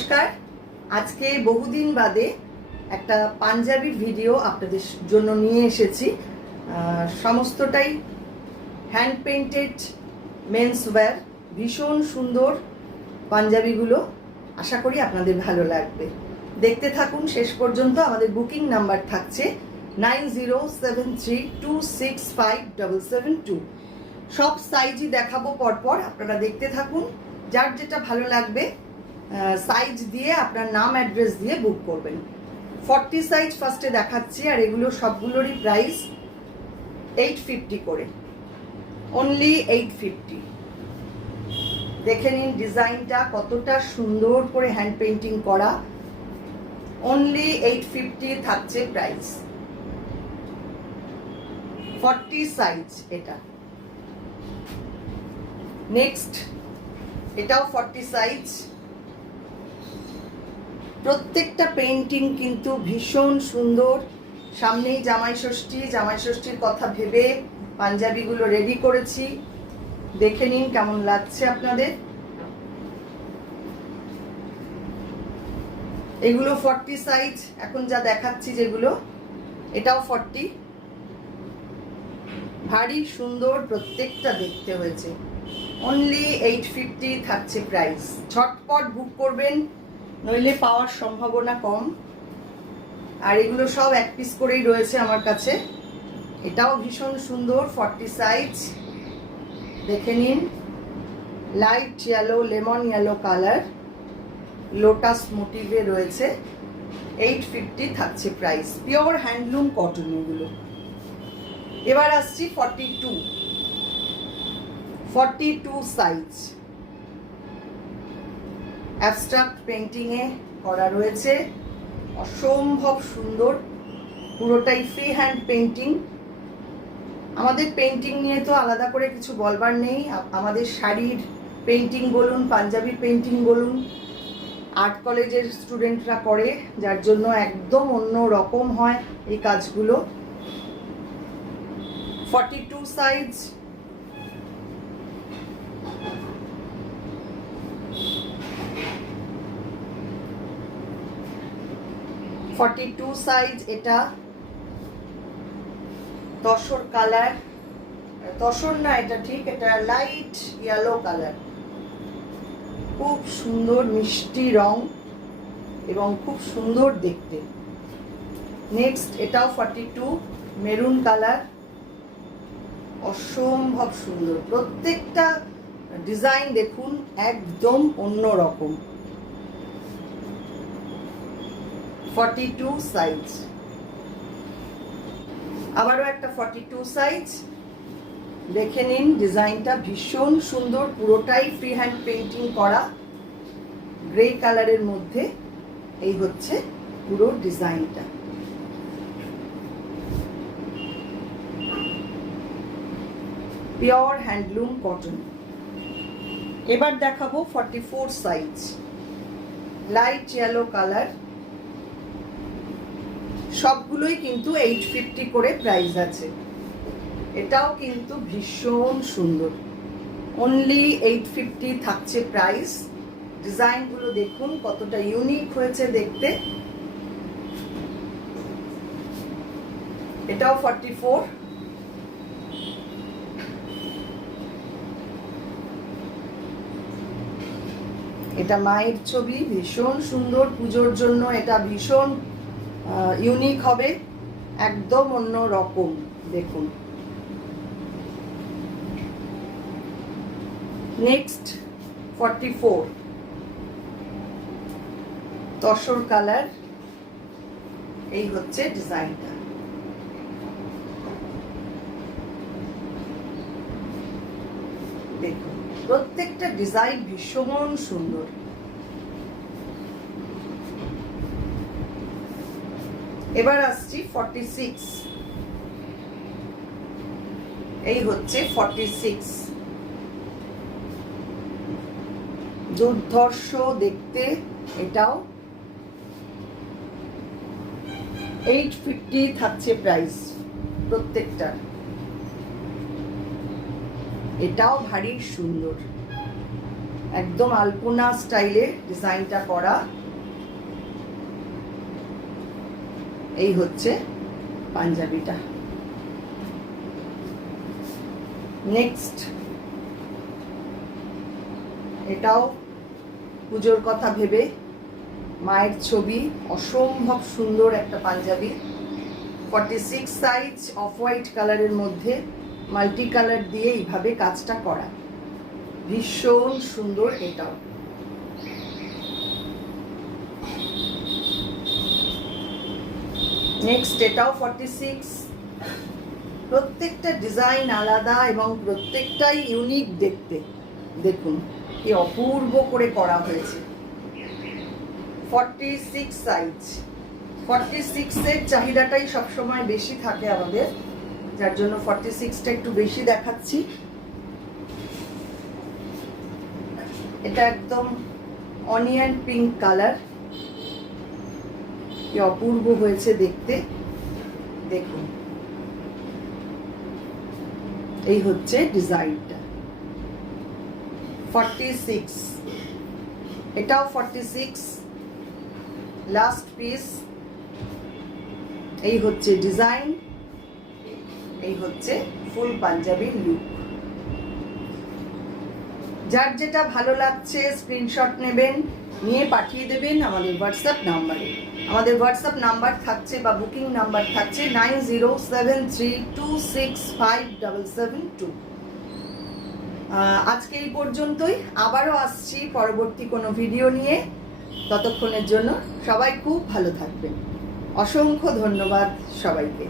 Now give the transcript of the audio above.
নমস্কার। আজকে বহুদিন বাদে একটা পাঞ্জাবির ভিডিও আপনাদের জন্য নিয়ে এসেছি। সমস্তটাই হ্যান্ড পেইন্টেড মেন্স ওয়্যার, ভীষণ সুন্দর পাঞ্জাবিগুলো। আশা করি আপনাদের ভালো লাগবে। দেখতে থাকুন শেষ পর্যন্ত। আমাদের বুকিং নাম্বার থাকছে 9073265772। সব সাইজই দেখাবো পরপর, আপনারা দেখতে থাকুন। যার যেটা ভালো লাগবে সাইজ দিয়ে আপনার নাম অ্যাড্রেস দিয়ে বুক করবেন। 40 সাইজ ফার্স্টে দেখাচ্ছি, আর এগুলো সবগুলোরই প্রাইস 850 করে, অনলি 850। দেখে নিন ডিজাইনটা কতটা সুন্দর করে হ্যান্ড পেইন্টিং করা। অনলি 850 থাকছে প্রাইস। 40 সাইজ এটা। নেক্সট এটাও 40 সাইজ। প্রত্যেকটা পেইন্টিং কিন্তু ভীষণ সুন্দর। সামনেই জামাই ষষ্ঠীর কথা ভেবে পাঞ্জাবিগুলো রেডি করেছি। দেখে নিন কেমন লাগছে আপনাদের। এগুলো 40 সাইজ, এখন যা দেখাচ্ছি যেগুলো, এটাও 40। ভারী সুন্দর প্রত্যেকটা দেখতে হয়েছে। অনলি 850 থাকছে প্রাইস। ঝটপট বুক করবেন, নইলে পাওয়ার সম্ভাবনা কম। আর এগুলো সব এক পিস করেই রয়েছে আমার কাছে। এটাও ভীষণ সুন্দর 40 সাইজ। দেখে নিন, light yellow, lemon yellow colour, lotus মোটিভে রয়েছে। 850 থাকছে প্রাইস। পিওর হ্যান্ডলুম কটন এগুলো। এবার আসছি 42 সাইজ। অ্যাবস্ট্রাক্ট পেইন্টিংয়ে করা রয়েছে, অসম্ভব সুন্দর। পুরোটাই ফ্রি হ্যান্ড পেইন্টিং। আমাদের পেইন্টিং নিয়ে তো আলাদা করে কিছু বলবার নেই। আমাদের শাড়ির পেইন্টিং বলুন, পাঞ্জাবির পেইন্টিং বলুন, আর্ট কলেজের স্টুডেন্টরা করে, যার জন্য একদম অন্য রকম হয় এই কাজগুলো। 42 সাইজ। সাইজ এটা তসর কালার, তসর না এটা ঠিক, এটা লাইট ইয়েলো কালার। খুব সুন্দর মিষ্টি রং এবং খুব সুন্দর দেখতে। নেক্সট এটাও 42 মেরুন কালার, অসম্ভব সুন্দর। প্রত্যেকটা ডিজাইন দেখুন একদম অন্য রকম। 42 সাইজ। আবারও একটা 42 সাইজ। দেখে নিন ডিজাইনটা ভীষণ সুন্দর। পুরোটাই ফ্রি হ্যান্ড পেইন্টিং করা, গ্রে কালারের মধ্যে। এই হচ্ছে পুরো ডিজাইনটা। Pure handloom cotton. এবার দেখাবো 44 সাইজ। Light yellow colour. সবগুলোই কিন্তু 850 করে প্রাইস আছে। এটাও কিন্তু ভীষণ সুন্দর। অনলি 850 থাকছে প্রাইস। ডিজাইনগুলো দেখুন কতটা ইউনিক হয়েছে দেখতে। এটাও 44। এটা মায়ের ছবি, ভীষণ সুন্দর। পুজোর জন্য এটা ভীষণ ইউনিক হবে, একদম অন্য রকম। দেখুন নেক্সট 44 তসর কালার। এই হচ্ছে ডিজাইনটা। দেখুন প্রত্যেকটা ডিজাইন ভীষণ সুন্দর। এবার আসছি 46। এই হচ্ছে 46। দুর্ধর্ষ দেখতে। এটাও 850 থাকছে প্রাইস প্রত্যেকটা। এটাও ভারী সুন্দর। একদম আলপনা স্টাইলে ডিজাইনটা করা। এই হচ্ছে পাঞ্জাবিটা। নেক্সট, এটাও পুজোর কথা ভেবে, মায়ের ছবি, অসম্ভব সুন্দর একটা পাঞ্জাবি। 46 সাইজ, অফ হোয়াইট কালারের মধ্যে মাল্টি কালার দিয়ে এইভাবে কাজটা করা, ভীষণ সুন্দর। এটাও নেক্সট, এটাও 46। প্রত্যেকটা ডিজাইন আলাদা এবং প্রত্যেকটাই ইউনিক দেখতে। দেখুন কি অপূর্ব করে করা হয়েছে। 46 সাইজ। 46 এর চাহিদাটাই সবসময় বেশি থাকে আমাদের, যার জন্য 46টা একটু বেশি দেখাচ্ছি। এটা একদম অনিয়ন পিঙ্ক কালার, কি অপূর্ব হয়েছে দেখতে। দেখুন এই হচ্ছে ডিজাইনটা। 46, এটাও 46, লাস্ট পিস। এই হচ্ছে ডিজাইন, এই হচ্ছে ফুল পাঞ্জাবির লুক। যার যেটা ভালো লাগছে স্ক্রিনশট নেবেন, নিয়ে পাঠিয়ে দেবেন আমাদের হোয়াটসঅ্যাপ নাম্বারে। আমাদের হোয়াটসঅ্যাপ নাম্বার থাকছে বা বুকিং নাম্বার থাকছে 9073265772। আজকে এই পর্যন্তই, আবারও আসছি পরবর্তী কোনো ভিডিও নিয়ে। ততক্ষণের জন্য সবাই খুব ভালো থাকবেন। অসংখ্য ধন্যবাদ সবাইকে।